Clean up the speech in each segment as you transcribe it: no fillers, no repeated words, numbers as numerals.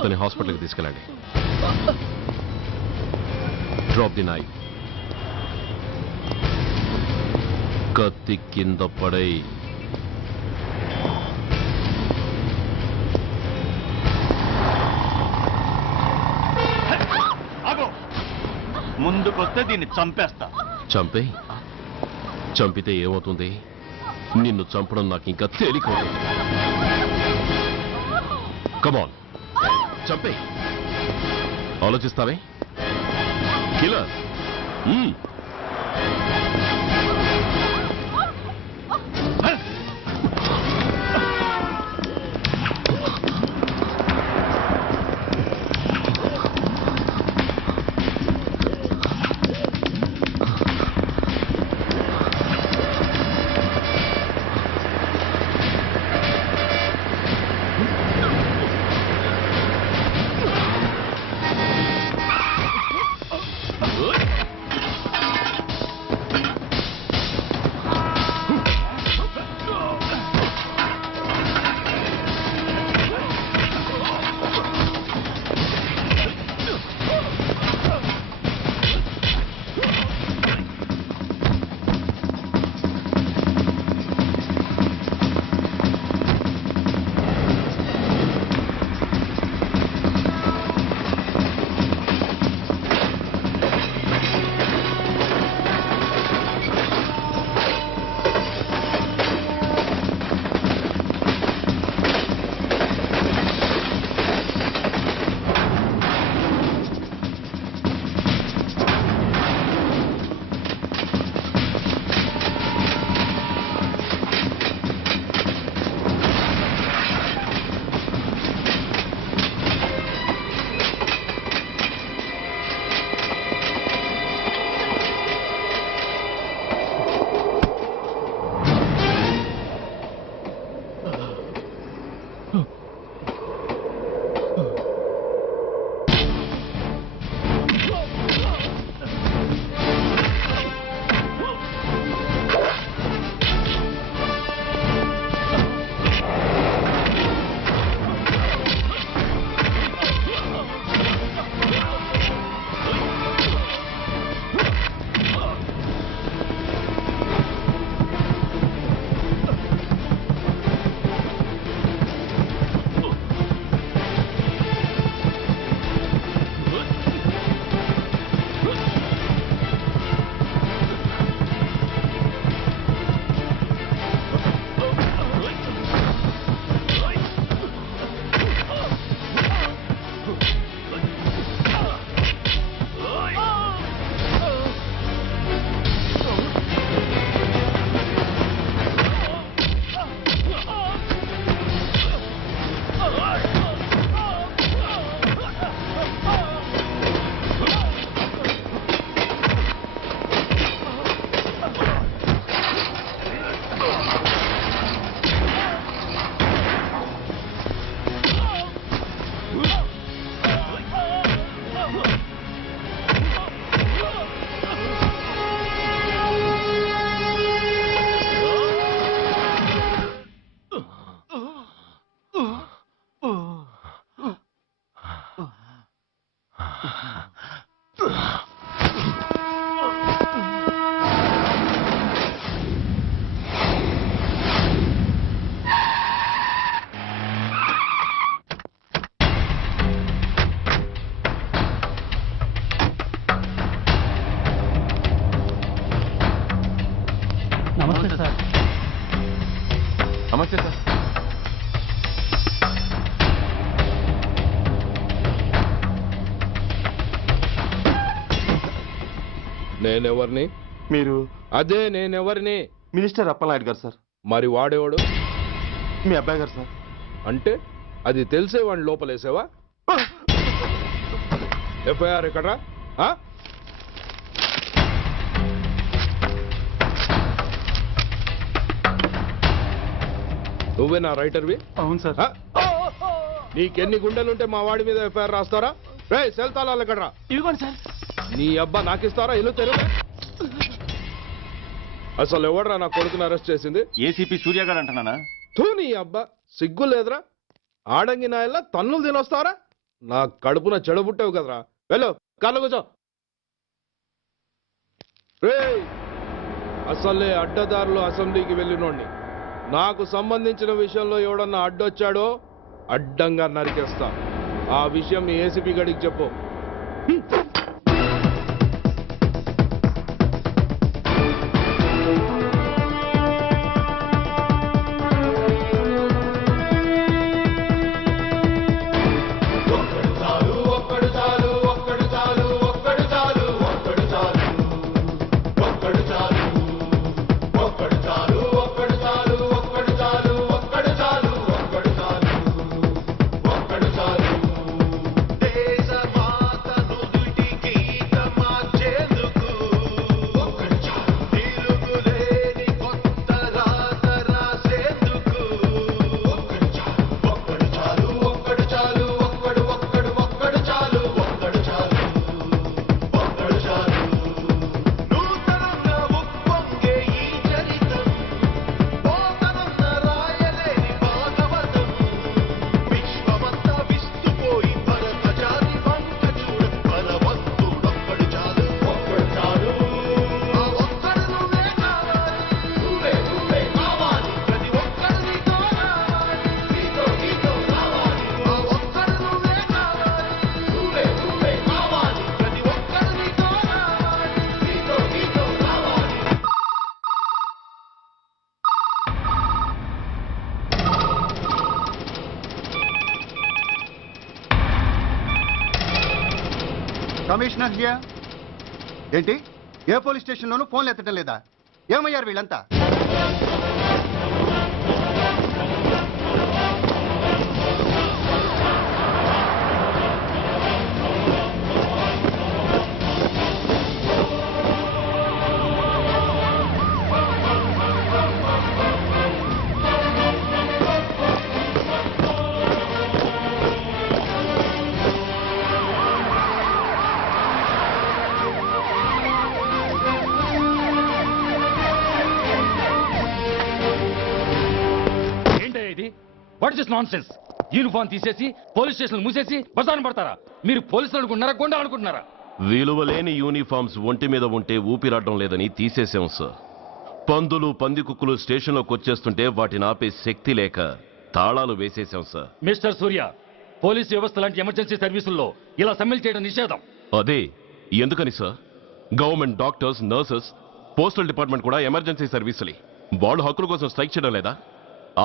అతని హాస్పిటల్కి తీసుకెళ్ళండి. Drop the knife. కత్తి కింద పడై. ముందుకొస్తే దీన్ని చంపేస్తా. చంపితే ఏమవుతుంది? నిన్ను చంపడం నాకు ఇంకా తేలికవుతుంది. కమాన్, చంపే. ఆలోచిస్తావే కిల్లర్. నమస్తే సార్. నేనెవరిని? మీరు? అదే నేనెవరిని? మినిస్టర్ అప్పలనాయుడు గారు సార్. మరి వాడేవాడు? మీ అబ్బాయి గారు సార్. అంటే అది తెలిసే వాడిని లోపలేసావా? ఎఫ్ఐఆర్ ఎక్కడ్రా? నువ్వే నా రైటర్వి? అవును సార్. నీకెన్ని గుండెలుంటే మా వాడి మీద ఎఫ్ఐఆర్ రాస్తారా? రే సెల్ తాళాలు ఎక్కడ్రా? ఇవ్వండి సార్. నీ అబ్బా నాకిస్తారా? ఇల్లు తెరువు. అసలు ఎవడరా నా కొడుకుని అరెస్ట్ చేసింది? ఏసీపీ సూర్య గారు అంటున్నానా? నీ అబ్బా సిగ్గు లేదురా? ఆడంగి నాయల్లా తన్నులు తినొస్తారా? నా కడుపున చెడబుట్టావు కదరా వెళ్ళు కార్లో కూర్చో రేయ్ అసలే అడ్డదారులు అసెంబ్లీకి వెళ్ళినోడిని నాకు సంబంధించిన విషయంలో ఎవడన్నా అడ్డొచ్చాడో అడ్డంగా నరికేస్తా ఆ విషయం మీ ఏసీపీ గడికి చెప్పు కమిషనర్ హియర్. ఏంటి ఏ పోలీస్ స్టేషన్లోనూ ఫోన్లు ఎత్తడం లేదా? ఏమయ్యారు వీళ్ళంతా? What is nonsense? యూనిఫామ్ తీసేసి పోలీస్ స్టేషన్ మూసేసి బజారు పడతారా? మీరు పోలీసులు అనుకుంటున్నారా, గుండా అనుకుంటున్నారా? విలువలేని యూనిఫామ్స్ ఒంటి మీద ఉంటే ఊపిరాడడం లేదని తీసేసాం సార్. పందులు పందికుక్కులు స్టేషన్లోకి వచ్చేస్తుంటే వాటిని ఆపే శక్తి లేక తాళాలు వేసేసాం సార్. మిస్టర్ సూర్య, పోలీస్ వ్యవస్థ లాంటి ఎమర్జెన్సీ సర్వీసుల్లో ఇలా సమ్మెలు చేయడం నిషేధం. అదే ఎందుకని sir? Government doctors, nurses, postal department కూడా ఎమర్జెన్సీ సర్వీసులే. వాళ్ళు హక్కుల కోసం స్ట్రైక్ చేయడం లేదా?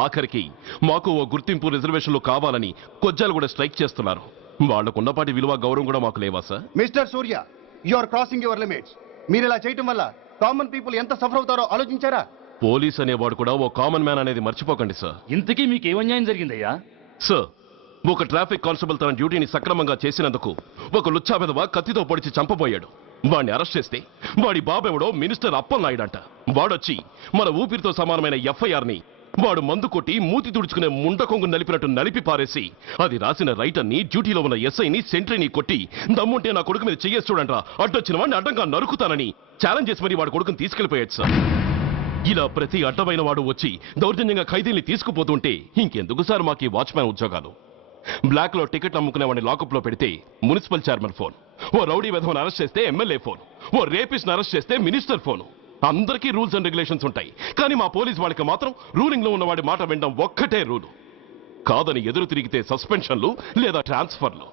ఆఖరికి మాకు ఓ గుర్తింపు రిజర్వేషన్లు కావాలని కొజ్జాలు కూడా స్ట్రైక్ చేస్తున్నారు. వాళ్లకున్నపాటి విలువ గౌరవం కూడా మాకు లేవా sir? Mister Surya, you are crossing your limits. మీరు ఇలా చేయటం వల్ల కామన్ పీపుల్ ఎంత సఫర్ అవుతారో ఆలోచించారా? పోలీస్ అనేవాడు కూడా ఓ కామన్ మ్యాన్ అనేది మర్చిపోకండి సార్. ఇంతకీ మీకు ఏమన్యాయం జరిగిందయ్యా? సార్, ఒక ట్రాఫిక్ కానిస్టేబుల్ తన డ్యూటీని సక్రమంగా చేసినందుకు ఒక లుచ్చా విధవ కత్తితో పొడిచి చంపబోయాడు. వాడిని అరెస్ట్ చేస్తే వాడి బాబెవడో మినిస్టర్ అప్పలనాయుడంట. వాడొచ్చి మన ఊపిరితో సమానమైన ఎఫ్ఐఆర్ని వాడు మందు కొట్టి మూతి తుడుచుకునే ముండకొంగు నలిపినట్టు నలిపి పారేసి అది రాసిన రైటర్ని, డ్యూటీలో ఉన్న ఎస్ఐని, సెంట్రీని కొట్టి దమ్ముంటే నా కొడుకు మీద చెయ్యేసి చూడంట్రా, అడ్డొచ్చిన వాడిని అడ్డంగా నరుకుతానని ఛాలెంజ్ చేసి మరి వాడి కొడుకుని తీసుకెళ్లిపోయాడు సార్. ఇలా ప్రతి అడ్డమైన వాడు వచ్చి దౌర్జన్యంగా ఖైదీల్ని తీసుకుపోతుంటే ఇంకెందుకు సార్ మాకు ఈ వాచ్మ్యాన్ ఉద్యోగాలు? బ్లాక్ లో టికెట్ అమ్ముకునే వాడిని లాకప్ లో పెడితే మున్సిపల్ చైర్మన్ ఫోన్, ఓ రౌడీ విధవను అరెస్ట్ చేస్తే ఎమ్మెల్యే ఫోన్, ఓ రేపిస్ట్ అరెస్ట్ చేస్తే మినిస్టర్ ఫోన్. అందరికీ రూల్స్ అండ్ రెగ్యులేషన్స్ ఉంటాయి, కానీ మా పోలీస్ వాళ్ళకి మాత్రం రూలింగ్ లో ఉన్న వాడి మాట వినడం ఒక్కటే రూలు. కాదని ఎదురు తిరిగితే సస్పెన్షన్లు లేదా ట్రాన్స్ఫర్లు.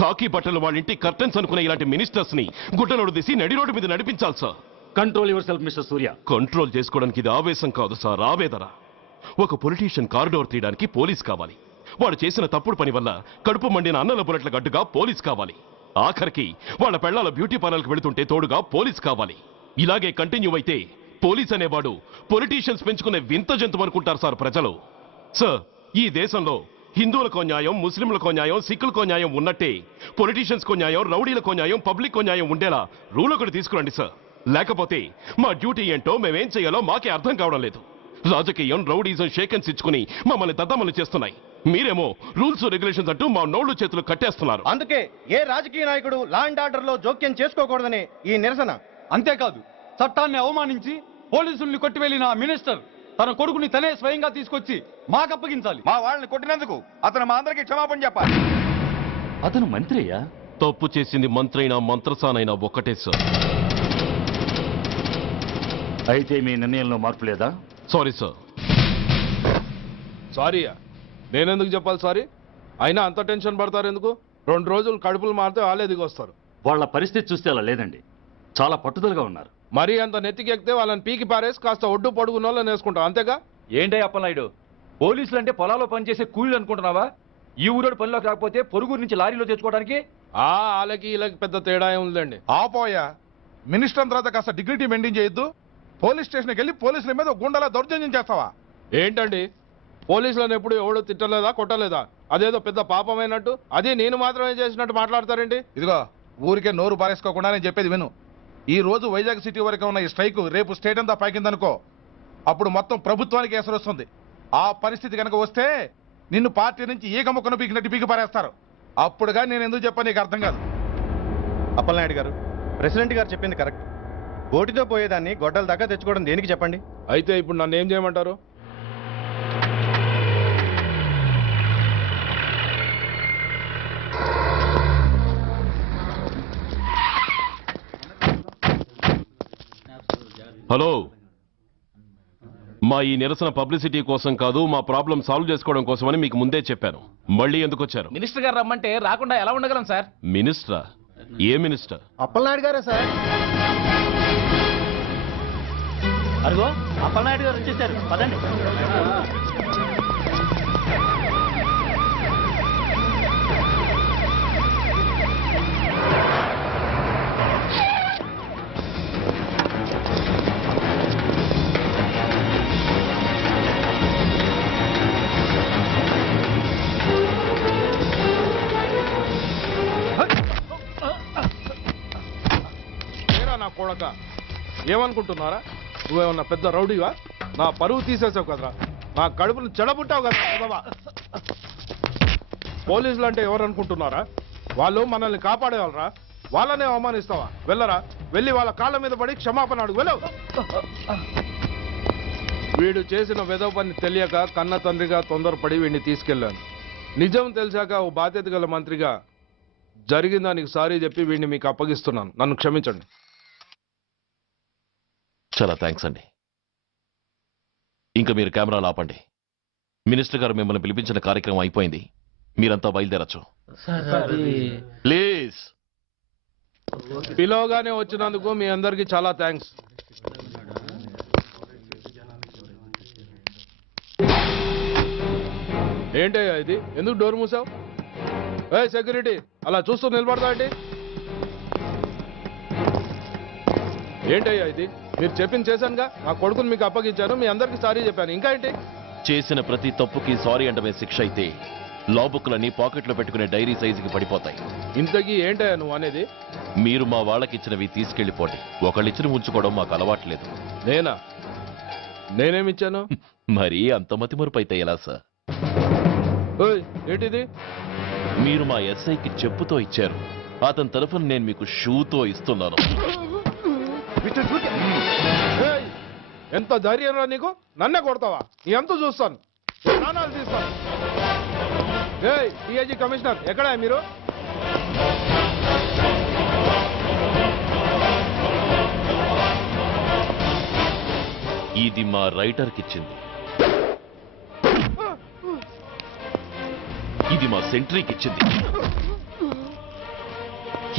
కాకి బట్టలు వాళ్ళ ఇంటి కర్టెన్స్ అనుకునే ఇలాంటి మినిస్టర్స్ ని గుడ్డలోడు తీసి నడి రోడ్డు మీద నడిపించాలి sir. Control your self mister Surya. Control చేసుకోవడానికి ఇది ఆవేశం కాదు సార్, ఆవేదన. ఒక పొలిటీషియన్ కారిడోర్ తీయడానికి పోలీస్ కావాలి. వాడు చేసిన తప్పుడు పని వల్ల కడుపు మండిన అన్నల బుల్లెట్ల గడ్డుగా పోలీస్ కావాలి. ఆఖరికి వాళ్ళ పెళ్లాల బ్యూటీ పార్లర్కి వెళుతుంటే తోడుగా పోలీస్ కావాలి. ఇలాగే కంటిన్యూ అయితే పోలీస్ అనేవాడు పొలిటీషియన్స్ పెంచుకునే వింత జంతువు అనుకుంటారు సార్ ప్రజలు. సార్, ఈ దేశంలో హిందువులకో న్యాయం, ముస్లింలకో న్యాయం, సిక్కులకో న్యాయం ఉన్నట్టే పొలిటీషియన్స్కో న్యాయం, రౌడీలకో న్యాయం, పబ్లిక్కో న్యాయం ఉండేలా రూల్ ఒకటి తీసుకురండి సార్. లేకపోతే మా డ్యూటీ ఏంటో మేమేం చేయాలో మాకే అర్థం కావడం లేదు. రాజకీయం, రౌడీజం షేకెన్స్ ఇచ్చుకుని మమ్మల్ని దద్దమలు చేస్తున్నాయి. మీరేమో రూల్స్ రెగ్యులేషన్స్ అంటూ మా నోళ్లు చేతులు కట్టేస్తున్నారు. అందుకే ఏ రాజకీయ నాయకుడు లా అండ్ ఆర్డర్ లో జోక్యం చేసుకోకూడదనే ఈ నిరసన. అంతేకాదు, చట్టాన్ని అవమానించి పోలీసుల్ని కొట్టివెళ్లిన మినిస్టర్ తన కొడుకుని తనే స్వయంగా తీసుకొచ్చి మాకు అప్పగించాలి. మా వాళ్ళని కొట్టినందుకు అతను మా అందరికీ క్షమాపణ చెప్పాలి. అతను మంత్రి అయ్యా. తప్పు చేసింది మంత్రైనా మంత్రసానైనా ఒక్కటే సార్. అయితే మీ నిర్ణయంలో మార్పు లేదా? Sorry sir. సారీయా? నేనెందుకు చెప్పాలి సారీ? అయినా అంత టెన్షన్ పడతారు ఎందుకు? 2 రోజులు కడుపులు మారితే వాళ్ళే దిగొస్తారు. వాళ్ళ పరిస్థితి చూస్తే అలా లేదండి, చాలా పట్టుదలగా ఉన్నారు. మరీ అంత నెత్తికెక్కితే వాళ్ళని పీకి పారేసి కాస్త ఒడ్డు పొడుగున్న వాళ్ళని వేసుకుంటాం, అంతేగా? ఏంటే అప్పలనాయుడు, పోలీసులు అంటే పొలాల్లో పనిచేసే కూలీలు అనుకుంటున్నావా? ఈ ఊరోడు పనిలోకి రాకపోతే పొరుగురు నుంచి లారీలో తెచ్చుకోవడానికి వాళ్ళకి వీళ్ళకి పెద్ద తేడా ఉందండి. ఆపోయా, మినిస్టర్ తర్వాత కాస్త డిగ్నిటీ మెయింటైన్ చేయొద్దు. పోలీస్ స్టేషన్కి వెళ్ళి పోలీసుల మీద గుండెలా దౌర్జన్యం చేస్తావా? ఏంటండి, పోలీసులను ఎప్పుడు ఎవడో తిట్టలేదా కొట్టలేదా? అదేదో పెద్ద పాపమైనట్టు అది నేను మాత్రమే చేసినట్టు మాట్లాడతారేంటి? ఇదిగో, ఊరికే నోరు పారేసుకోకుండా నేను చెప్పేది విను. ఈ రోజు వైజాగ్ సిటీ వరకు ఉన్న ఈ స్ట్రైక్ రేపు స్టేట్ అంతా పైకిందనుకో, అప్పుడు మొత్తం ప్రభుత్వానికి ఎసరు వస్తుంది. ఆ పరిస్థితి కనుక వస్తే నిన్ను పార్టీ నుంచి ఈగ ముక్కను పీకినట్టు పీకి పారేస్తారు. అప్పుడుగా నేను ఎందుకు చెప్పాను నీకు అర్థం కాదు. అప్పలనాయుడు గారు, ప్రెసిడెంట్ గారు చెప్పింది కరెక్ట్. గోటితో పోయేదాన్ని గొడ్డల దాకా తెచ్చుకోవడం దేనికి చెప్పండి? అయితే ఇప్పుడు నన్ను ఏం చేయమంటారు? హలో, మా ఈ నిరసన పబ్లిసిటీ కోసం కాదు, మా ప్రాబ్లం సాల్వ్ చేసుకోవడం కోసమని మీకు ముందే చెప్పాను. మళ్ళీ ఎందుకు వచ్చారు? మినిస్టర్ గారు రమ్మంటే రాకుండా ఎలా ఉండగలం సార్? మినిస్టరా? ఏ మినిస్టర్? అప్పలనాయుడు గారే సార్. అదిగో అప్పలనాయుడు గారు వచ్చేసారు, పదండి. నా కొడక, ఏమనుకుంటున్నారా? నువ్వేమన్నా పెద్ద రౌడీవా? నా పరువు తీసేసావు కదరా, నా కడుపును చెడబుట్టావు కదా బాబా. పోలీసులు అంటే ఎవరు అనుకుంటున్నారా? వాళ్ళు మనల్ని కాపాడేవాళ్ళరా, వాళ్ళనే అవమానిస్తావా? వెళ్ళరా, వెళ్ళి వాళ్ళ కాళ్ళ మీద పడి క్షమాపణ అడుగు, వెళ్ళవు. వీడు చేసిన వెధవ పని తెలియక కన్న తండ్రిగా తొందరపడి వీడిని తీసుకెళ్లాను. నిజం తెలిసాక ఓ బాధ్యత గల మంత్రిగా జరిగిన దానికి సారీ చెప్పి వీడిని మీకు అప్పగిస్తున్నాను. నన్ను క్షమించండి. చాలా థ్యాంక్స్ అండి. ఇంకా మీరు కెమెరాలు ఆపండి. మినిస్టర్ గారు మిమ్మల్ని పిలిపించిన కార్యక్రమం అయిపోయింది, మీరంతా బయలుదేరచ్చు ప్లీజ్. పిలవగానే వచ్చినందుకు మీ అందరికీ చాలా థ్యాంక్స్. ఏంటయ్యా ఇది? ఎందుకు డోర్ మూసావు? ఏ సెక్యూరిటీ, అలా చూస్తూ నిలబడతా ఏంటి? ఏంటయ్యా ఇది? మీరు చెప్పింది చేశానుగా, నా కొడుకుని మీకు అప్పగించాను, మీ అందరికీ సారీ చెప్పాను, ఇంకా ఏంటి? చేసిన ప్రతి తప్పుకి సారీ అంటమే శిక్ష అయితే లా బుక్లన్నీ పాకెట్లో పెట్టుకునే డైరీ సైజుకి పడిపోతాయి. ఇంతకీ ఏంటయ్యా నువ్వు అనేది? మీరు మా వాళ్ళకిచ్చినవి తీసుకెళ్లిపోండి. ఒకళ్ళిచ్చిన ఉంచుకోవడం మాకు అలవాట్లేదు. నేనా? నేనేమిచ్చాను? మరి అంత మతిమరుపు అయితే ఎలా సార్? ఓయ్, ఏంటిది? మీరు మా ఎస్ఐకి చెప్పుతో ఇచ్చారు, అతని తరఫున నేను మీకు షూతో ఇస్తున్నాను. ఏయ్, ఎంత ధైర్యం రా నీకు? నన్నే కొడతావా? నీ ఎంత చూస్తాను, ప్రాణాలు తీస్తాను. ఏయ్ డిఐజీ కమిషనర్, ఎక్కడా మీరు? ఇది మా రైటర్కి ఇచ్చింది, ఇది మా సెంట్రీకి ఇచ్చింది.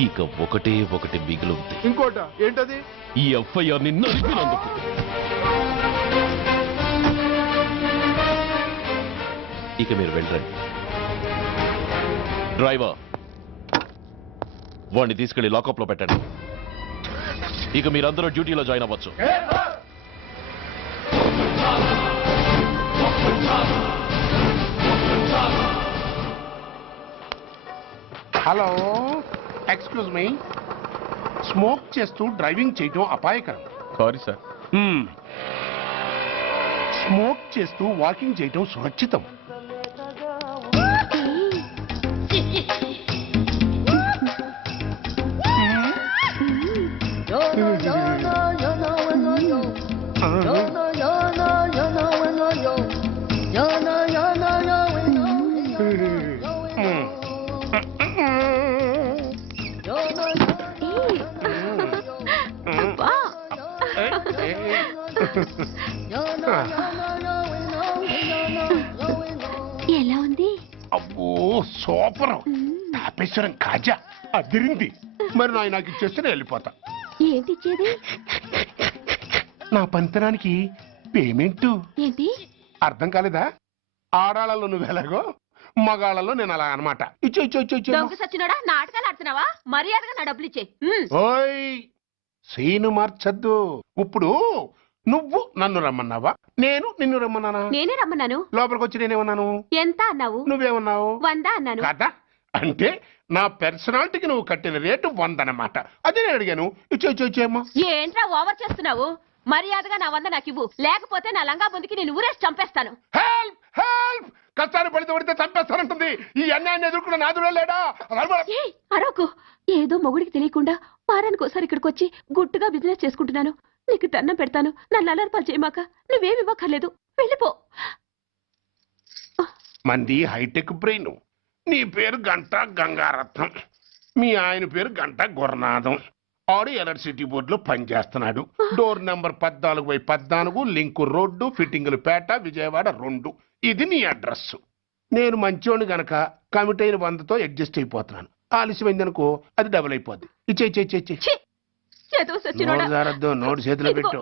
ఇక ఒకటే ఒకటి మిగిలింది. ఇంకోట ఏంటది? ఈ ఎఫ్ఐఆర్ ని నలిపినందుకు. ఇక మీరు వెళ్ళండి. డ్రైవర్, వాడిని తీసుకెళ్లి లాకప్ లో పెట్టండి. ఇక మీరందరూ డ్యూటీలో జాయిన్ అవ్వచ్చు. Hello, excuse me. స్మోక్ చేస్తూ డ్రైవింగ్ చేయటం అపాయకరం. Sorry sir. స్మోక్ చేస్తూ వాకింగ్ చేయటం సురక్షితం. ఎలా ఉంది? అబ్బో సూపర్. తాపేశ్వరం కాజా అదిరింది. మరి నాకు ఇచ్చేస్తే నేను వెళ్ళిపోతా. ఏంటి ఇచ్చేది? నా పంతనానికి పేమెంట్. ఏంటి అర్థం కాలేదా? ఆడాళ్ళలో నువ్వు ఎలాగో మగాళ్ళలో నేను అలా అనమాట. ఇచ్చో ఇచ్చో ఇచ్చో ఇచ్చో. దొంగ సచ్చినోడా, నాటకాలు ఆడుతున్నావా? మర్యాదగా నా డబ్బులు ఇచ్చే. ఓయ్ సీను మార్చద్దు. ఇప్పుడు నువ్వు నన్ను రమ్మన్నావా, నేను నిన్ను రమ్మన్నానా? నేనే రమ్మన్నాను. లోపలికి వచ్చి నేనేమన్నాను? ఎంత అన్నావు? నువ్వేమన్నావు? 100 అన్నాను. కదా అంటే నా పర్సనాలిటీకి నువ్వు కట్టిన రేటు 100 అన్నమాట. అదే నేను అడిగాను. ఇచ్చో ఇచ్చో ఇచ్చేమ్మా. ఏంట్రా ఓవర్ చేస్తున్నావు? మర్యాదగా నా 100 నాకు ఇవ్వు, లేకపోతే నా లంగా బొందికి నేను ఊరేసి చంపేస్తాను. Help help. కష్టాలు పడితే చంపేస్తానంటుంది. ఈ అన్యాయాన్ని ఎదుర్కొన్న నాదుడే లేడా? ఏయ్, అరవకు. ఏదో మొగుడికి తెలియకుండా వారానికి ఒకసారి ఇక్కడికి వచ్చి గుట్టుగా బిజినెస్ చేసుకుంటున్నాను. నీకు దండం పెడతాను, నన్ను అలర్పాలు చేయమాక. నువ్వేమి ఇవ్వక్కర్లేదు, వెళ్ళిపో. మంది హైటెక్ బ్రెయిన్. నీ పేరు గంట గంగారత్నం, మీ ఆయన పేరు గంట గురునాథం. ఆడు ఎలక్ట్రిసిటీ బోర్డులో పనిచేస్తున్నాడు. డోర్ నెంబర్ 14/14, లింకు రోడ్డు, ఫిట్టింగులు పేట, విజయవాడ 2. ఇది నీ అడ్రస్. నేను మంచోని గనక కమిట్ అయిన 100తో అడ్జస్ట్ అయిపోతున్నాను. ఆలస్యమైందనుకో అది డబుల్ అయిపోద్ది. ఇచ్చే నోటు చేతిలో పెట్టు.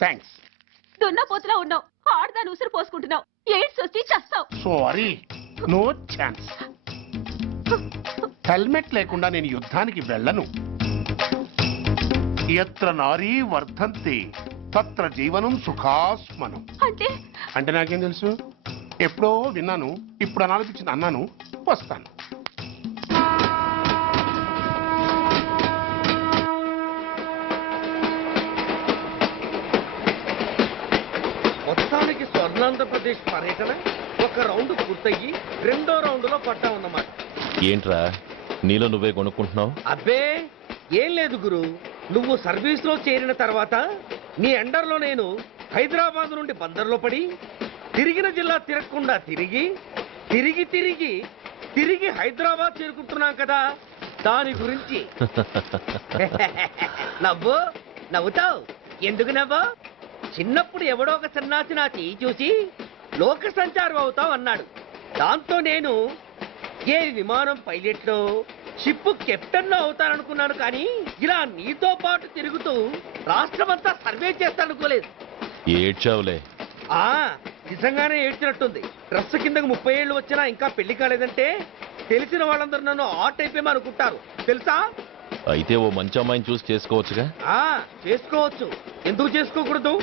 థ్యాంక్స్. దున్నపోతులా ఉన్నావు, ఆడదాని ఉసురు పోసుకుంటున్నావు. ఎయిడ్స్ వచ్చి చస్తావు. Sorry, no chance. హెల్మెట్ లేకుండా నేను యుద్ధానికి వెళ్ళను. ఎత్ర నారీ వర్ధంతి తత్ర జీవనం సుఖాస్మనం. అంటే నాకేం తెలుసు? ఎప్పుడో విన్నాను, ఇప్పుడు అనాలనిపించింది అన్నాను. వస్తాను. మొత్తానికి స్వర్ణాంధ్రప్రదేశ్ పర్యటన ఒక రౌండ్ పూర్తయ్యి 2వ రౌండ్లో పడ్డా ఉన్నమాట. ఏంట్రా నీలో నువ్వే కొనుక్కుంటున్నావు? అబ్బే ఏం లేదు గురు, నువ్వు సర్వీస్ లో చేరిన తర్వాత నీ అండర్లో నేను హైదరాబాద్ నుండి బందర్లో పడి తిరిగిన జిల్లా తిరగకుండా తిరిగి తిరిగి తిరిగి తిరిగి హైదరాబాద్ చేరుకుంటున్నాం కదా, దాని గురించి. నవ్వుతావు ఎందుకు నవ్వు? చిన్నప్పుడు ఎవడో ఒక సన్నాసి నా చెయ్యి చూసి లోక సంచారం అవుతావు అన్నాడు. దాంతో నేను ఏ విమానం పైలట్లో షిప్ కెప్టెన్ అవుతాననుకున్నాను, కానీ ఇలా నీతో పాటు తిరుగుతూ రాష్ట్రమంతా సర్వే చేస్తానుకోలేదు. ఏడ్చావులే. నిజంగానే ఏడ్చినట్టుంది. డ్రెస్ కిందకు 30 ఏళ్ళు వచ్చినా ఇంకా పెళ్లి కాలేదంటే తెలిసిన వాళ్ళందరూ నన్ను ఆ టైప్ ఏమో అనుకుంటారు తెలుసా? అయితే ఓ మంచి అమ్మాయిని చూసి చేసుకోవచ్చుగా. చేసుకోవచ్చు, ఎందుకు చేసుకోకూడదు?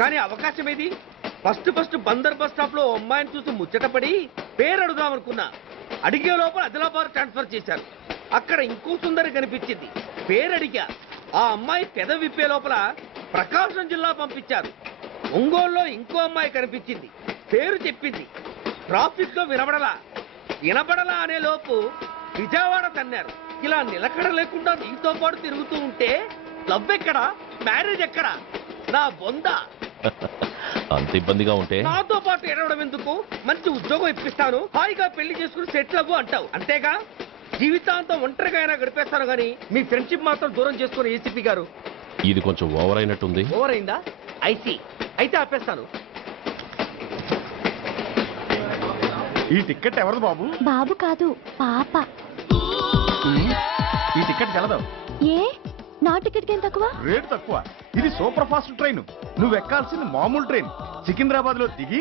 కానీ అవకాశం ఏది? ఫస్ట్ బందర్ బస్ స్టాప్ లో అమ్మాయిని చూసి ముచ్చటపడి పేరు అడుగుదామనుకున్నా. అడిగే లోపల ఆదిలాబాద్ ట్రాన్స్ఫర్ చేశారు. అక్కడ ఇంకో సుందరి కనిపించింది, పేరు అడిగా. ఆ అమ్మాయి పెద విప్పే లోపల ప్రకాశం జిల్లా పంపించారు. ఒంగోలులో ఇంకో అమ్మాయి కనిపించింది, పేరు చెప్పింది. ట్రాఫిక్ లో వినబడలా అనే లోపు విజయవాడ తన్నారు. ఇలా నిలకడ లేకుండా నీతో పాటు తిరుగుతూ ఉంటే లవ్ ఎక్కడా, మ్యారేజ్ ఎక్కడా? నా బొంద. అంత ఇబ్బందిగా ఉంటే నాతో పాటు ఎడవడం ఎందుకు? మంచి ఉద్యోగం ఇప్పిస్తాను, హాయిగా పెళ్లి చేసుకుని సెటిల్ అవ్వు అంటావు అంతేగా. జీవితాంతం ఒంటరిగా అయినా గడిపేస్తాను, కానీ మీ ఫ్రెండ్షిప్ మాత్రం దూరం చేసుకుని ఏసీపీ గారు. ఇది కొంచెం ఓవర్ అయినట్టుంది. ఓవర్ అయిందా? ఐసీ, అయితే ఆపేస్తాను. ఈ టికెట్ ఎవరిది బాబు? బాబు కాదు, పాప. ఈ టికెట్ గలదు. ఏ నా టికెట్ ఏం తక్కువ? రేటు తక్కువ. ఇది సూపర్ ఫాస్ట్ ట్రైన్. నువ్వు ఎక్కాల్సింది మామూలు ట్రైన్. సికింద్రాబాద్ లో దిగి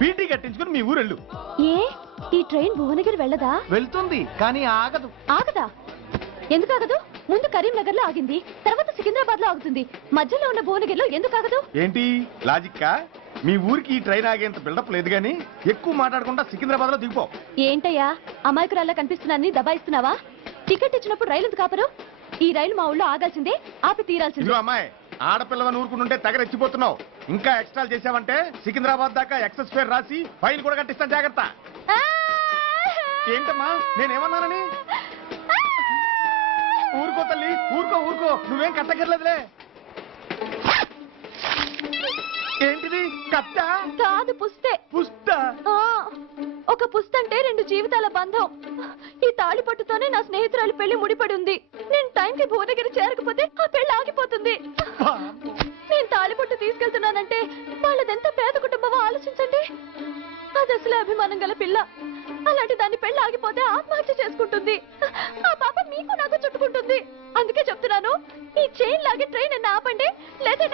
పీటీ కట్టించుకుని మీ ఊరెళ్ళు. ఏ ఈ ట్రైన్ భువనగిరి వెళ్ళదా? వెళ్తుంది, కానీ ఆగదు. ఆగదా? ఎందుకు ఆగదు? ముందు కరీంనగర్ లో ఆగింది, తర్వాత సికింద్రాబాద్ లో ఆగుతుంది. మధ్యలో ఉన్న భువనగిరిలో ఎందుకు ఆగదు? ఏంటి లాజిక్కా? మీ ఊరికి ఈ ట్రైన్ ఆగేంత బిల్డప్ లేదు, గానీ ఎక్కువ మాట్లాడకుండా సికింద్రాబాద్ లో దిగిపో. ఏంటయ్యా అమాయకురాల్లా కనిపిస్తున్నానని దబాయిస్తున్నావా? టికెట్ ఇచ్చినప్పుడు రైలు ఎందుకు ఆపరు? ఈ రైలు మా ఊళ్ళో ఆగాల్సిందే, ఆపి తీరాల్సిందే. అమ్మాయి, ఆడపిల్లవని ఊరుకుంటుంటే తెగరెచ్చిపోతున్నావు. ఇంకా ఎక్స్ట్రాలు చేసావంటే సికింద్రాబాద్ దాకా ఎక్సెస్ ఫేర్ రాసి ఫైన్ కూడా కట్టిస్తాను, జాగ్రత్త. ఏంటమ్మా నేనేమన్నానని? ఊరుకో తల్లి, ఊరుకో. నువ్వేం కట్టగర్లేదులే. ఏంటిది? కట్ట కాదు, పుస్తే. పుస్తా? ఒక పుస్తంటే 2 జీవితాల బంధం. ఈ తాళిపట్టుతోనే నా స్నేహితురాలి పెళ్లి ముడిపడి ఉంది. నేను టైంకి భువనగిరి చేరకపోతే ఆ పెళ్లి ఆగిపోతుంది. నేను తాళిపట్టు తీసుకెళ్తున్నానంటే వాళ్ళదెంత పేద కుటుంబమో ఆలోచించండి. అది అసలే అభిమానం గల పిల్ల. అలాంటి దాని పెళ్లి ఆగిపోతే ఆత్మహత్య చేసుకుంటుంది. ఆ పాప మీకు నాకు చుట్టుకుంటుంది. అందుకే చెప్తున్నాను, ఈ చైన్ లాగే ట్రైన్ అన్న ఆపండి, లేదా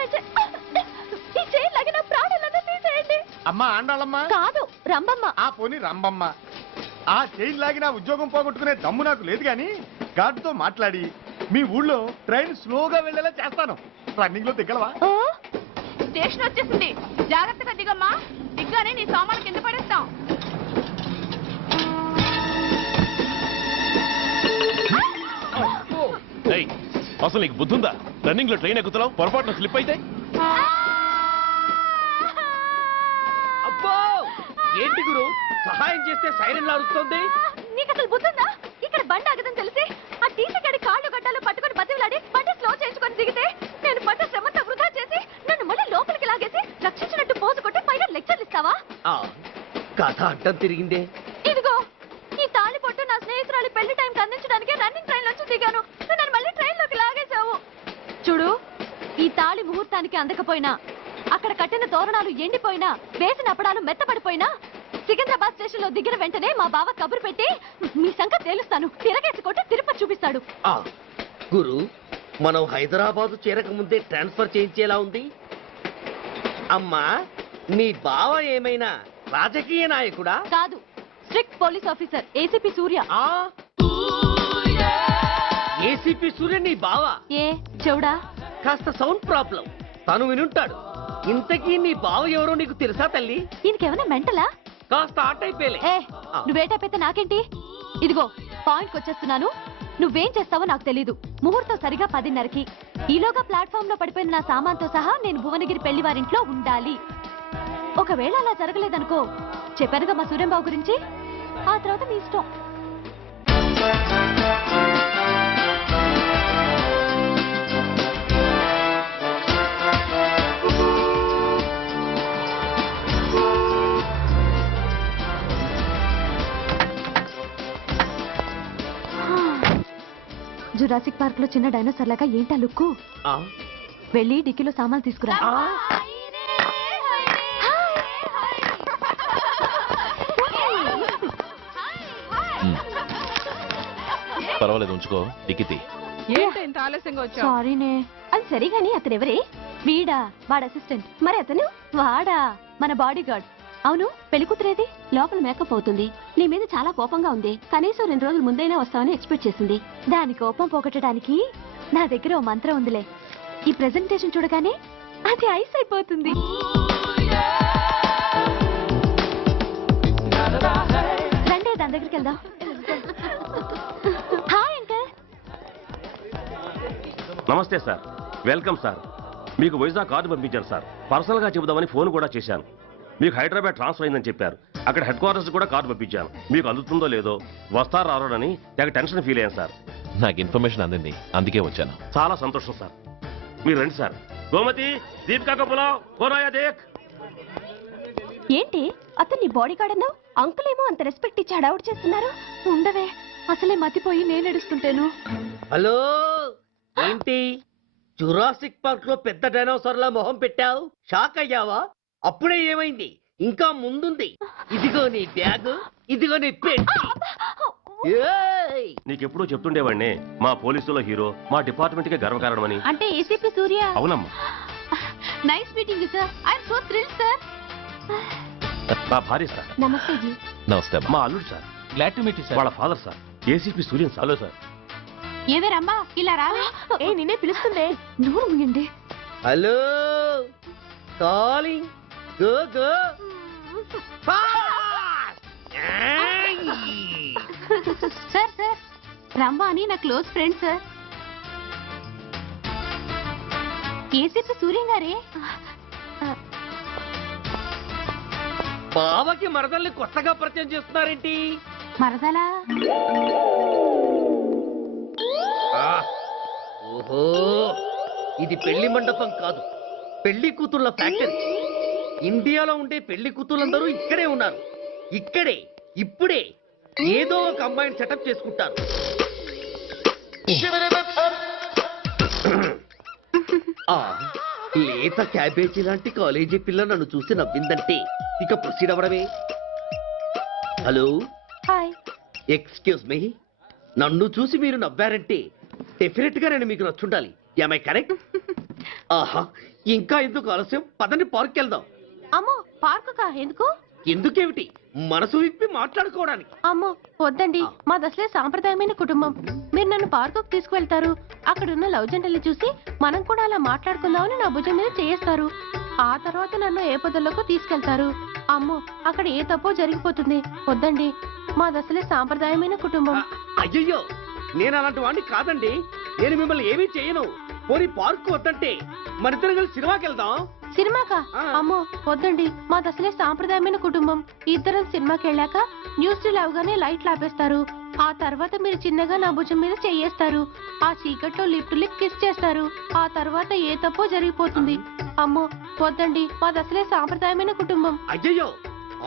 ఈ చైన్ లాగే నా ప్రాణాలన్నా తీసేయండి. అమ్మా ఆండాళమ్మ కాదు, రంబమ్మ. ఆ పోని రంబమ్మ. ఆ చైన్ లాగి నా ఉద్యోగం పోగొట్టుకునే దమ్ము నాకు లేదు గాని గార్డుతో మాట్లాడి మీ ఊళ్ళో ట్రైన్ స్లోగా వెళ్ళేలా చేస్తాను. రన్నింగ్ లో దిగలవా? స్టేషన్ వచ్చేసింది, జాగ్రత్తగా దిగమ్మా. దిగ్గానే నీ సామాన్లు కింద పడేస్తాం. ఏయ్, అసలు నీకు బుద్ధుందా? రన్నింగ్ లో ట్రైన్ ఎక్కుతున్నావు, పొరపాటున స్లిప్ అయితే? అబ్బో ఏంటి గురు, సహాయం చేస్తే సైరన్ లాడుతుంది. నీకు అసలు బుద్ధుందా? ఇక్కడ బండి ఆగదని తెలిసి ఆ టీసీ గడి కాళ్ళు గడ్డలు పట్టుకొని బతిలాడి బండి స్లో చేసుకొని దిగితే నేను పడ్డ శ్రమంతా వృధా చేసి నన్ను మళ్ళీ లోపలికి లాగేసి రక్షించినట్టు పోసు కొట్టి పైన లెక్చర్లు ఇస్తావా? కథ అడ్డం తిరిగిందే. ఇదిగో ఈ తాళి పొట్టు నా స్నేహితురాలి పెళ్లి టైంకి అందించడానికి రన్నింగ్ ట్రైన్ నుంచి దిగాను. నన్ను మళ్ళీ ట్రైన్ లోకి లాగేశావు. చూడు, ఈ తాళి ముహూర్తానికి అందకపోయినా, అక్కడ కట్టిన తోరణాలు ఎండిపోయినా, వేసిన అప్పడాలు మెత్తపడిపోయినా, సికింద్రాబాద్ స్టేషన్ లో దిగిన వెంటనే మా బావ కబురు పెట్టి మీ సంగతి తేలుస్తాను, తిరగేసి కొట్టి తిరుపతి చూపిస్తాడు. గురు, మనం హైదరాబాద్ చేరక ముందే ట్రాన్స్ఫర్ చేయించేలా ఉంది. అమ్మా, నీ బావ ఏమైనా రాజకీయ నాయకుడా? కాదు, స్ట్రిక్ట్ పోలీస్ ఆఫీసర్, ఏసీపీ సూర్య. ఏసీపీ సూర్య నీ బావ? ఏ చెవుడా? కాస్త సౌండ్ ప్రాబ్లం, తను వినుంటాడు. ఇంతకీ నీ బావ ఎవరో నీకు తెలుసా తల్లి? దీనికేమైనా మెంటలా? కాస్త ఆటైపోయలే. నువ్వేటైపోతే నాకేంటి? ఇదిగో పాయింట్కి వచ్చేస్తున్నాను. నువ్వేం చేస్తావో నాకు తెలీదు. ముహూర్తం సరిగా 10:30కి. ఈలోగా ప్లాట్ఫామ్ లో పడిపోయిన నా సామాన్తో సహా నేను భువనగిరి పెళ్లి వారింట్లో ఉండాలి. ఒకవేళ అలా జరగలేదనుకో, చెప్పానుగా మా సూర్యంబాబు గురించి, ఆ తర్వాత మీ ఇష్టం. జురాసిక్ పార్క్ లో చిన్న డైనోసార్ లాగా ఏంటా లుక్కు? వెళ్ళి డిక్కీలో సామాన్లు తీసుకురా. పర్వాలేదు, ఉంచుకో. డిక్కితి. సారీనే. అది సరిగాని అతనెవరే? వీడా, వాడు అసిస్టెంట్. మరి అతను? వాడా, మన బాడీ గార్డ్. అవును, పెళ్లి కూతురేది? లోపల మేకప్ అవుతుంది. నీ మీద చాలా కోపంగా ఉంది. కనీసం 2 రోజుల ముందైనా వస్తావని ఎక్స్పెక్ట్ చేసింది. దాని కోపం పోగొట్టడానికి నా దగ్గర ఓ మంత్రం ఉందిలే. ఈ ప్రెజెంటేషన్ చూడగానే అది ఐస్ అయిపోతుంది. రండి, దాని దగ్గరికి వెళ్దాం. Hi uncle. నమస్తే సార్, వెల్కమ్ సార్. మీకు వైజాగ్ కార్డు పంపించాను సార్. పర్సనల్ గా చెబుదామని ఫోన్ కూడా చేశాను. మీకు హైదరాబాద్ ట్రాన్స్ఫర్ అయిందని చెప్పారు. అక్కడ హెడ్ క్వార్టర్స్ కూడా కార్డు పంపించాను. మీకు అందుతుందో లేదో, వస్తారో రారోడని తెగ టెన్షన్ ఫీల్ అయ్యాను సార్. నాకు ఇన్ఫర్మేషన్ అందింది, అందుకే వచ్చాను. చాలా సంతోషం సార్. మీరు రండి సార్. గోమతి, దీపికా కపులావ్, కోరాయా దేక్. ఏంటి అతను నీ బాడీ గార్డ్ అన్నావు? అంకుల్ ఏమో అంత రెస్పెక్ట్ ఇచ్చి హడావుడు చేస్తున్నారు. ఉండవే, అసలే మతిపోయి నేను ఎడుస్తుంటాను. హలో, ఏంటి జురాసిక్ పార్క్ లో పెద్ద డైనోసార్ లా మొహం పెట్టావు? షాక్ అయ్యావా? అప్పుడే ఏమైంది? ఇంకా ముందుంది. ఇదిగో నీ బ్యాగ్, ఇదిగో నీ పెట్టి. నీకెప్పుడు చెప్తుండేవాడిని, మా పోలీసులో హీరో, మా డిపార్ట్మెంట్ కే గర్వకారణమని. అంటే ఏసీపీ సూర్య? అవునమ్మా. Nice meeting sir. I am so thrilled sir. మా భార్య సార్. నమస్తే జీ. నమస్తే. మా అల్లుడు sir. Glad to meet you sir. వాళ్ళ father sir, ACP Suryan sir. Hello sir. ఏవేరమ్మా ఇలా రా. ఏ నిన్నే పిలుస్తుందే. నోరు ముయండి. Hello, calling. Go go. Sir sir, రమ్మ అని నా close friend sir. ACP Suryam గారే. బావకి మరదల్ని కొత్తగా పరిచయం చేస్తున్నారేంటి? మరదలా? ఓహో, ఇది పెళ్లి మండపం కాదు, పెళ్లి కూతుళ్ళ ఫ్యాక్టరీ. ఇండియాలో ఉండే పెళ్లి కూతుళ్ళందరూ ఇక్కడే ఉన్నారు. ఇక్కడే ఇప్పుడే ఏదో ఒక అమ్మాయిని సెటప్ చేసుకుంటారు. ఆ, లేత క్యాబేజీ లాంటి కాలేజీ పిల్ల నన్ను చూసి నవ్విందంటే ఇక ప్రొసీడ్ అవ్వడమే. Hello, hi. ఎక్స్క్యూజ్ మీ, నన్ను చూసి మీరు నవ్వారంటే డెఫినెట్ గా నేను మీకు నచ్చుండాలి. I correct? ఆహా, ఇంకా ఎందుకు ఆలస్యం? పదండి పార్క్ వెళ్దాం. అమ్మో, పార్కుకా? ఎందుకు? ఎందుకేమిటి, మనసు విప్పి మాట్లాడుకోవడానికి. అమ్మో వద్దండి, మాది అసలే సాంప్రదాయమైన కుటుంబం. మీరు నన్ను పార్కుకు తీసుకువెళ్తారు, అక్కడున్న లవ్ జంటలు చూసి మనం కూడా అలా మాట్లాడుకుందామని నా భుజం మీద చేస్తారు. ఆ తర్వాత నన్ను ఏ పొదల్లోకి తీసుకెళ్తారు. అమ్మో, అక్కడ ఏ తప్పో జరిగిపోతుంది. వద్దండి, మాది అసలే సాంప్రదాయమైన కుటుంబం. అయ్యయ్యో, నేను అలాంటి వాడిని కాదండి. నేను మిమ్మల్ని ఏమీ చేయను. పోనీ పార్క్ వద్దంటే మరిద్దరం కలిసి సినిమాకి వెళ్దాం. సినిమాకా? అమ్మో వద్దండి, మాది అసలే సాంప్రదాయమైన కుటుంబం. ఇద్దరం సినిమాకి వెళ్ళాక న్యూస్ అవగానే లైట్లు ఆపేస్తారు. ఆ తర్వాత మీరు చిన్నగా నా భుజం మీద చెయ్యేస్తారు. ఆ చీకట్లో లిప్ టు లిప్ కిస్ చేస్తారు. ఆ తర్వాత ఏ తప్పో జరిగిపోతుంది. అమ్మో వద్దండి, మాది అసలే సాంప్రదాయమైన కుటుంబం. అయ్యయ్యో,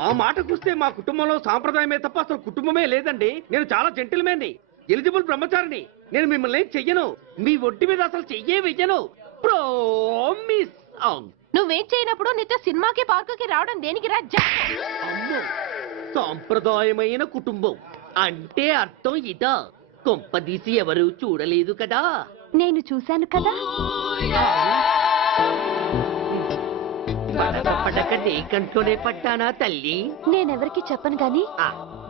ఆ మాటకొస్తే మా కుటుంబంలో సాంప్రదాయమే తప్ప అసలు కుటుంబమే లేదండి. నేను చాలా జెంటిల్మెన్ని, ఎలిజిబుల్ బ్రహ్మచారిని. నేను మిమ్మల్ని ఏం చెయ్యను. మీ ఒంటి మీద అసలు చెయ్యే వెయ్యను. ప్రామిస్. నువ్వేం చేయనప్పుడు నీతో సినిమాకి పార్కుకి రావడం దేనికి రా? అమ్మో, సాంప్రదాయమైన కుటుంబం అంటే అర్థం ఇదా? కొంపదీసి ఎవరు చూడలేదు కదా? నేను చూశాను కదా. పడక నీ కంట్లోనే పడ్డానా తల్లి? నేనెవరికి చెప్పను గాని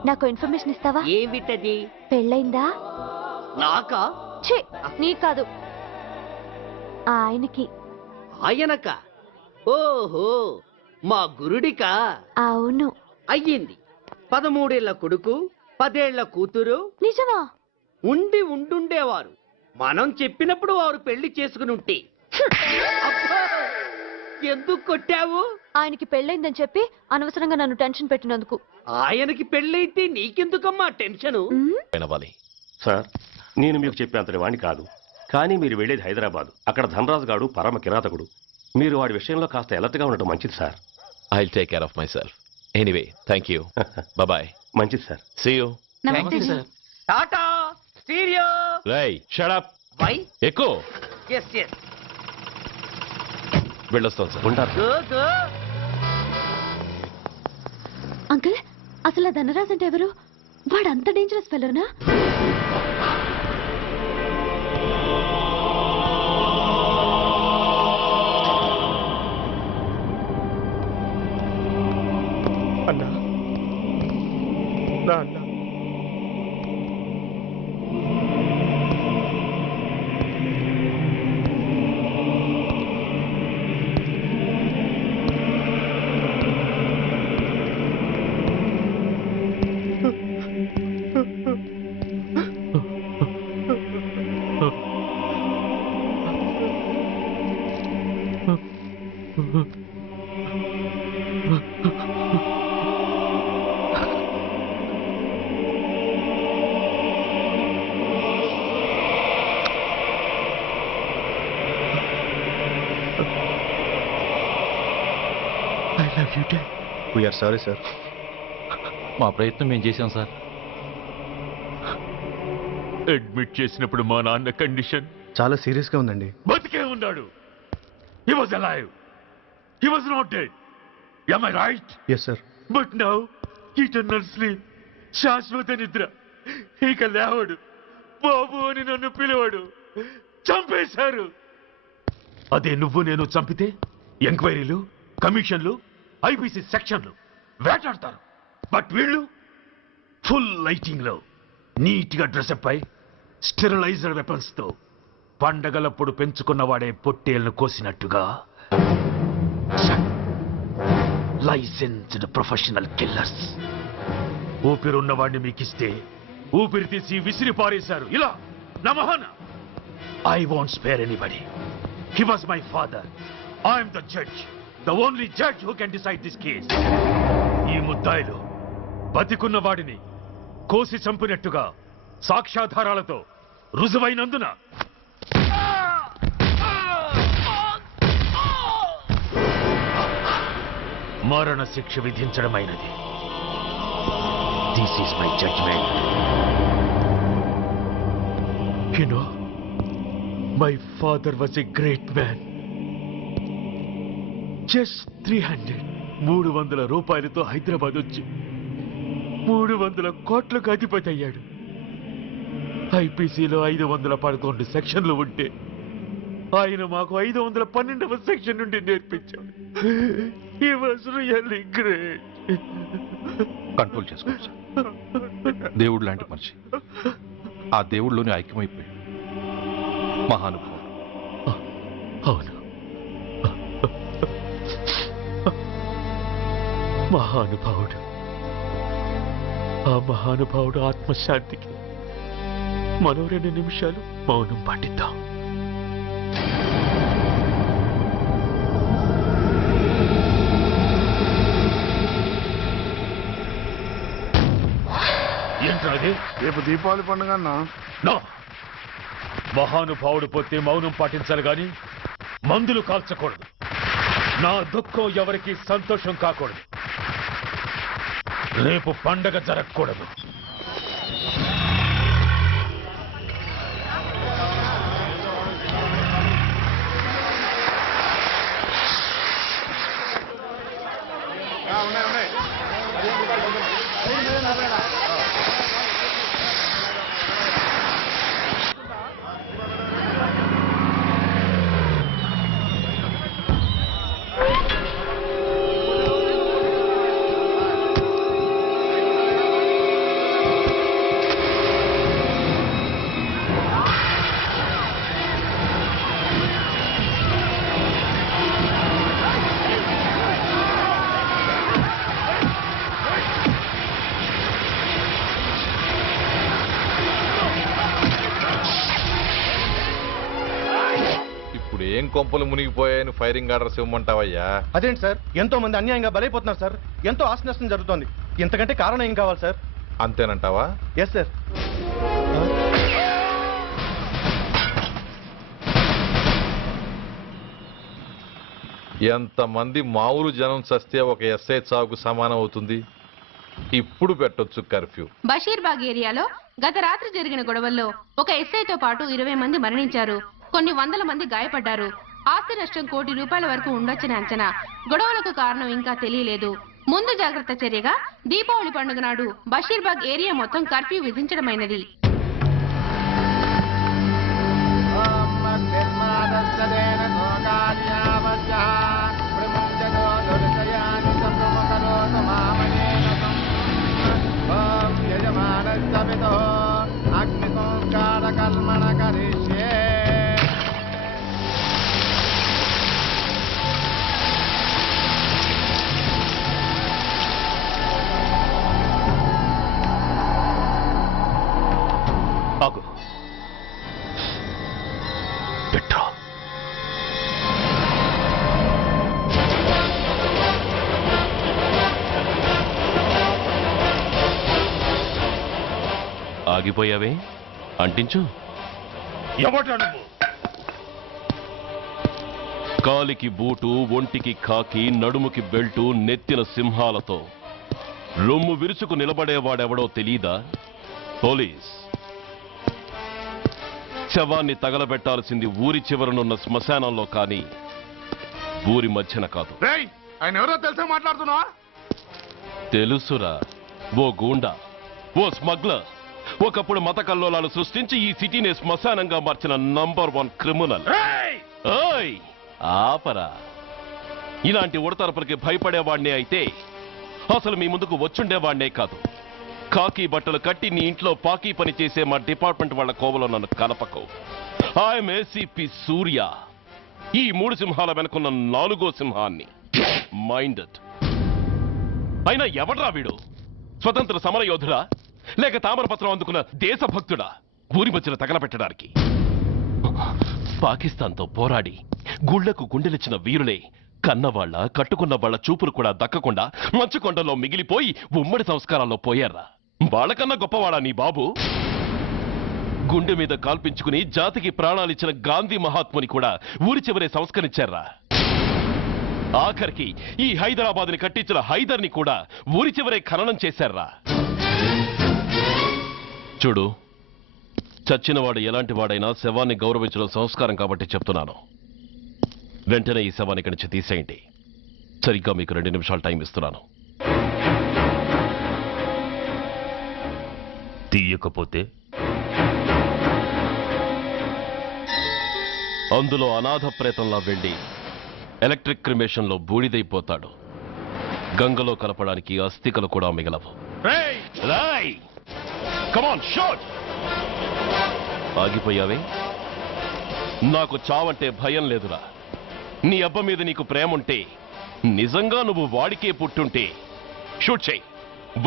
నాకు ఇన్ఫర్మేషన్ ఇస్తావా? ఏమిటది? పెళ్ళైందా? నాకా? ఛీ, నీ కాదు, ఆయనకి. ఆయనక? ఓహో, మా గురుడికా? అవును. అయ్యింది. 13 ఏళ్ల కొడుకు, 10 ఏళ్ల కూతురు. నిజమా? ఉండుండేవారు. మనం చెప్పినప్పుడు వారు పెళ్లి చేసుకుని ఉంటే. అబ్బా, ఎందుకు కొట్టావు? ఆయనకి పెళ్ళైందని చెప్పి అనవసరంగా నన్ను టెన్షన్ పెట్టినందుకు. ఆయనకి పెళ్ళైతే నీకెందుకమ్మా టెన్షను? సార్, నేను మీకు చెప్పేంతటి వాణ్ణి కాదు, కానీ మీరు వెళ్ళేది హైదరాబాద్. అక్కడ ధనరాజు గాడు పరమ కిరాతకుడు. మీరు వాడి విషయంలో కాస్త ఎలర్ట్గా ఉండటం మంచిది sir. I'll take care of myself. Anyway, thank you. Bye-bye. మంచిది సార్. See you. నమస్తే sir. Tata stereo. Ray, shut up. Why? ఎక్కువ ఎస్ ఎస్. వెళ్ళొస్తాను సార్. ఉంటారు. Go go. అంకుల్, అసలు ఆ ధనరాజ్ అంటే ఎవరు? వాడు అంత డేంజరస్ ఫెలోనా? అన్నా, నా అన్నా, వీఆర్ సారీ సార్. మా ప్రయత్నం మేము చేశాం సార్. అడ్మిట్ చేసినప్పుడు మా నాన్న కండిషన్ చాలా సీరియస్ గా ఉందండి. బతికే ఉన్నాడు. He was alive. He was not dead. Am I right? Yes sir. But now, eternal sleep. శాశ్వత నిద్ర. ఇక లేవడు. బాబు అని నన్ను పిలవడు. చంపేశారు. అదే నువ్వు నేను చంపితే ఎంక్వైరీలు, కమిషన్లు, ఐపీసీ సెక్షన్లు వేటాడతారు. బట్ వీళ్ళు ఫుల్ లైటింగ్ లో నీట్ గా డ్రెస్అప్ అయి స్టెరిలైజర్ వెపన్స్ తో పండగలప్పుడు పెంచుకున్నవాడే పొట్టేళ్లను కోసినట్టుగా లైసెన్స్డ్ ప్రొఫెషనల్ కిల్లర్స్. ఊపిరున్నవాడిని మీకిస్తే ఊపిరి తీసి విసిరి పారేశారు ఇలా నమహన. I won't spare anybody. He was my father. I'm the judge, the only judge who can decide this case. ఈ ముద్దాయిలు బతికున్న వాడిని కోసి చంపినట్టుగా సాక్ష్యాధారాలతో రుజువైనందున మరణ శిక్ష విధించడమైనది. This is my judgment. You know, my father was a great man. Just 300 రూపాయలతో హైదరాబాద్ వచ్చి 300 కోట్లకు అధిపతి అయ్యాడు. ఐపీసీలో 511 సెక్షన్లు ఉంటే ఆయన మాకు 512వ సెక్షన్ నుండి నేర్పించాడు. He was really great. Control చేసుకోండి సార్. దేవుడు లాంటి మనిషి. ఆ దేవుడిలోనే ఐక్యమైపోయాడు. మహానుభావుడు. అవును, మహానుభావుడు. ఆ మహానుభావుడు ఆత్మశాంతికి మరో 2 నిమిషాలు మౌనం పాటిద్దాం. ఏంటది? రేపు దీపావళి పండుగ అన్నా. మహానుభావుడు పోతే మౌనం పాటించాలి గాని మందులు కాల్చకూడదు. నా దుఃఖం ఎవరికి సంతోషం కాకూడదు. రేపు పండగ జరగకూడదు. ఏం కొంపలు మునిగిపోయాయని ఫైరింగ్ ఆర్డర్స్ ఇవ్వమంటావయ్యా? అదేంటి సార్, ఎంతో మంది అన్యాయంగా బలైపోతున్నారు సార్. ఎంతో ఆస్తి నష్టం జరుగుతోంది. ఇంతకంటే కారణం ఏం కావాలి సార్? అంతేనంటావా? Yes sir. ఎంతమంది మామూలు జనం చస్తే ఒక ఎస్ఐ చావుకు సమానం అవుతుంది. ఇప్పుడు పెట్టొచ్చు కర్ఫ్యూ. బషీర్బాగ్ ఏరియాలో గత రాత్రి జరిగిన గొడవల్లో ఒక ఎస్ఐతో పాటు 20 మంది మరణించారు. కొన్ని వందల మంది గాయపడ్డారు. ఆస్తి నష్టం ₹1 కోటి వరకు ఉండొచ్చని అంచనా. గొడవలకు కారణం ఇంకా తెలియలేదు. ముందు జాగ్రత్త చర్యగా దీపావళి పండుగ నాడు బషీర్బాగ్ ఏరియా మొత్తం కర్ఫ్యూ విధించడమైనది. ఆగు. పెట్రా. ఆగిపోయావే, అంటించు. ఎవడ్రా నువ్వు? కాలికి బూటు, ఒంటికి కాకి, నడుముకి బెల్టు, నెత్తిన సింహాలతో రొమ్ము విరుచుకు నిలబడేవాడెవడో తెలీదా? పోలీస్. శవాన్ని తగలబెట్టాల్సింది ఊరి చివరనున్న శ్మశానంలో కానీ ఊరి మధ్యన కాదు. ఆయన ఎవరో తెలుసా మాట్లాడుతున్నావా? తెలుసురా. ఓ గూండా, ఓ స్మగ్లర్, ఒకప్పుడు మత కల్లోలాలు సృష్టించి ఈ సిటీని శ్మశానంగా మార్చిన నంబర్ 1 క్రిమినల్. ఓయ్ ఆపరా. ఇలాంటి ఉడతరపులకి భయపడేవాడినే అయితే అసలు మీ ముందుకు వచ్చుండేవాడినే కాదు. కాకి బట్టలు కట్టి నీ ఇంట్లో పాకీ పని చేసే మా డిపార్ట్మెంట్ వాళ్ళ కోవలో నన్ను కలపకు. ఐఎమ్ ఏసీపీ సూర్య. ఈ 3 సింహాల వెనుకున్న 4వ సింహాన్ని. మైండెడ్. అయినా ఎవడ్రా వీడు? స్వతంత్ర సమర యోధుడా లేక తామరపత్రం అందుకున్న దేశభక్తుడా ఊరి మధ్యన తగలబెట్టడానికి? పాకిస్తాన్తో పోరాడి గుళ్లకు గుండెలిచ్చిన వీరులే కన్నవాళ్ల కట్టుకున్న వాళ్ల చూపులు కూడా దక్కకుండా మంచుకొండలో మిగిలిపోయి ఉమ్మడి సంస్కారాల్లో పోయారా? వాళ్ళకన్నా గొప్పవాడా నీ బాబు? గుండె మీద కాల్పించుకుని జాతికి ప్రాణాలిచ్చిన గాంధీ మహాత్ముని కూడా ఊరి చివరే సంస్కరించారా? ఆఖరికి ఈ హైదరాబాద్ని కట్టించిన హైదర్ని కూడా ఊరి చివరే ఖననం చేశారా? చూడు, చచ్చినవాడు ఎలాంటి వాడైనా శవాన్ని గౌరవించడం సంస్కారం కాబట్టి చెప్తున్నాను. వెంటనే ఈ శవాన్ని ఇక్కడి నుంచి తీసేయండి. సరిగ్గా మీకు 2 నిమిషాలు టైం ఇస్తున్నాను. తీయకపోతే అందులో అనాథ ప్రేతంలా వెళ్ళి ఎలక్ట్రిక్ క్రిమేషన్లో బూడిదైపోతాడు. గంగలో కలపడానికి అస్థికలు కూడా మిగలవు. ఆగిపోయావే? నాకు చావంటే భయం లేదురా. నీ అబ్బ మీద నీకు ప్రేమ ఉంటే, నిజంగా నువ్వు వాడికే పుట్టుంటే షూట్ చేయి.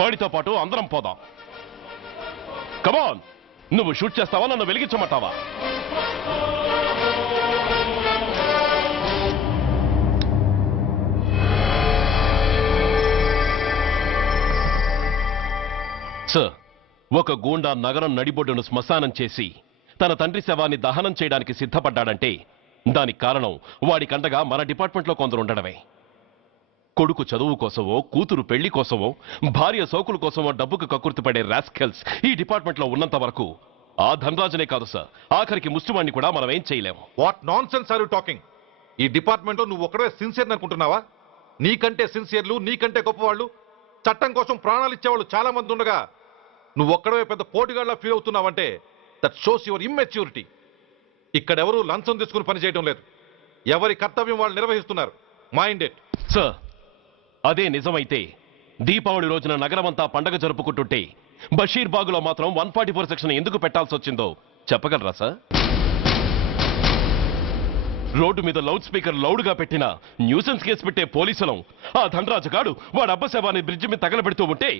వాడితో పాటు అందరం పోదాం. కమాన్, నువ్వు షూట్ చేస్తావా, నన్ను వెలిగించమంటావా? సార్, ఒక గూండా నగరం నడిబొడ్డును శ్మశానం చేసి తన తండ్రి శవాన్ని దహనం చేయడానికి సిద్ధపడ్డాడంటే దానికి కారణం వాడికండగా మన డిపార్ట్మెంట్లో కొందరు ఉండడమే. కొడుకు చదువు కోసమో, కూతురు పెళ్లి కోసమో, భార్య సోకుల కోసమో డబ్బుకు కక్కుర్తిపడే రాస్కెల్స్ ఈ డిపార్ట్మెంట్లో ఉన్నంత వరకు ఆ ధనరాజునే కాదు సార్, ఆఖరికి ముష్టివాణ్ణి కూడా మనం ఏం చేయలేము. What nonsense are you talking? ఈ డిపార్ట్మెంట్లో నువ్వు ఒక్కడే సిన్సియర్ అనుకుంటున్నావా? నీకంటే సిన్సియర్లు, నీకంటే గొప్పవాళ్ళు, చట్టం కోసం ప్రాణాలు ఇచ్చేవాళ్ళు చాలా మంది ఉండగా నువ్వు ఒక్కడే పెద్ద పోటీగాళ్ళ ఫీల్ అవుతున్నావంటే దట్ షోస్ యువర్ ఇమ్మెచ్యూరిటీ. ఇక్కడెవరూ లంచం తీసుకుని పనిచేయడం లేదు. ఎవరి కర్తవ్యం వాళ్ళు నిర్వహిస్తున్నారు. Mind it. సార్, అదే నిజమైతే దీపావళి రోజున నగరమంతా పండగ జరుపుకుంటుంటే బషీర్ బాగులో మాత్రం 144 సెక్షన్ ఎందుకు పెట్టాల్సి వచ్చిందో చెప్పగలరా సార్? రోడ్డు మీద లౌడ్ స్పీకర్ లౌడ్గా పెట్టిన న్యూసెన్స్ కేసు పెట్టే పోలీసులం ఆ ధనరాజు గాడు వాడు అబ్బ శవాన్ని బ్రిడ్జి మీద తగలబెడుతూ ఉంటే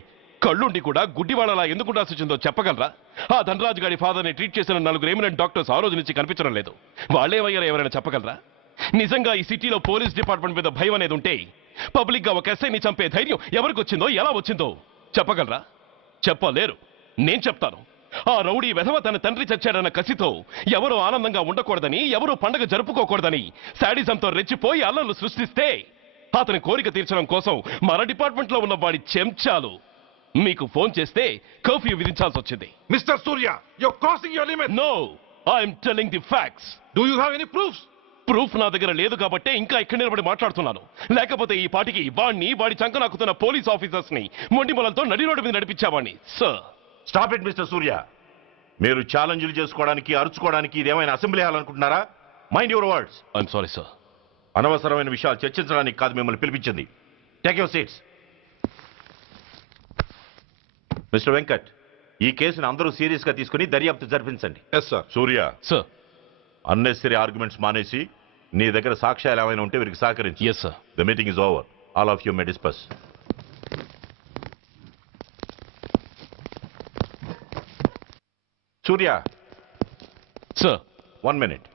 కళ్ళుండి కూడా గుడ్డివాళ్ళలా ఎందుకు ఉండాల్సి వచ్చిందో చెప్పగలరా? ఆ ధనరాజు గారి ఫాదర్ని ట్రీట్ చేసిన 4 ఎమినెంట్ డాక్టర్స్ ఆ రోజు నుంచి కనిపించడం లేదు. వాళ్ళేమయ్యారో ఎవరైనా చెప్పగలరా? నిజంగా ఈ సిటీలో పోలీస్ డిపార్ట్మెంట్ మీద భయం అనేది ఉంటే పబ్లిక్ గా ఒక ఎస్ఐని చంపే ధైర్యం ఎవరికి వచ్చిందో, ఎలా వచ్చిందో చెప్పగలరా? చెప్పలేరు. నేను చెప్తాను. ఆ రౌడీ వెధవ తన తండ్రి చచ్చాడన్న కసితో ఎవరూ ఆనందంగా ఉండకూడదని, ఎవరూ పండగ జరుపుకోకూడదని శాడిజంతో రెచ్చిపోయి అల్లర్లు సృష్టిస్తే అతని కోరిక తీర్చడం కోసం మన డిపార్ట్మెంట్ లో ఉన్న వాడి చెంచాలు మీకు ఫోన్ చేస్తే కర్ఫ్యూ విధించాల్సి వచ్చింది. Mister Surya, you're crossing your limit. No, I'm telling the facts. Do you have any proofs? Proof నా దగ్గర లేదు కాబట్టే ఇంకా ఇక్కడ నిలబడి మాట్లాడుతున్నాను. లేకపోతే ఈ పాటికి వాడి చంకనాకుతున్న పోలీస్ ఆఫీసర్స్ ని మొండి మొలలతో నడి రోడ్డు మీద నడిపించావాణ్ణి. Sir, stop it mister Surya. మీరు ఛాలెంజ్లు చేసుకోవడానికి, అరుచుకోవడానికి ఇదేమైనా అసెంబ్లీ హాల్ అనుకుంటున్నారా? Mind your words. I'm sorry sir. అనవసరమైన విషయాలు చర్చించడానికి కాదు మిమ్మల్ని పిలిపించింది. Take your seats. Mister Venkat, ఈ కేసును అందరూ సీరియస్ గా తీసుకుని దర్యాప్తు జరిపించండి. సూర్య సార్, అన్నెసరీ ఆర్గ్యుమెంట్స్ మానేసి నీ దగ్గర సాక్ష్యాలు ఏమైనా ఉంటే వీరికి సహకరించు. Yes sir. The meeting is over. All of you may discuss. Surya sir, 1 minute.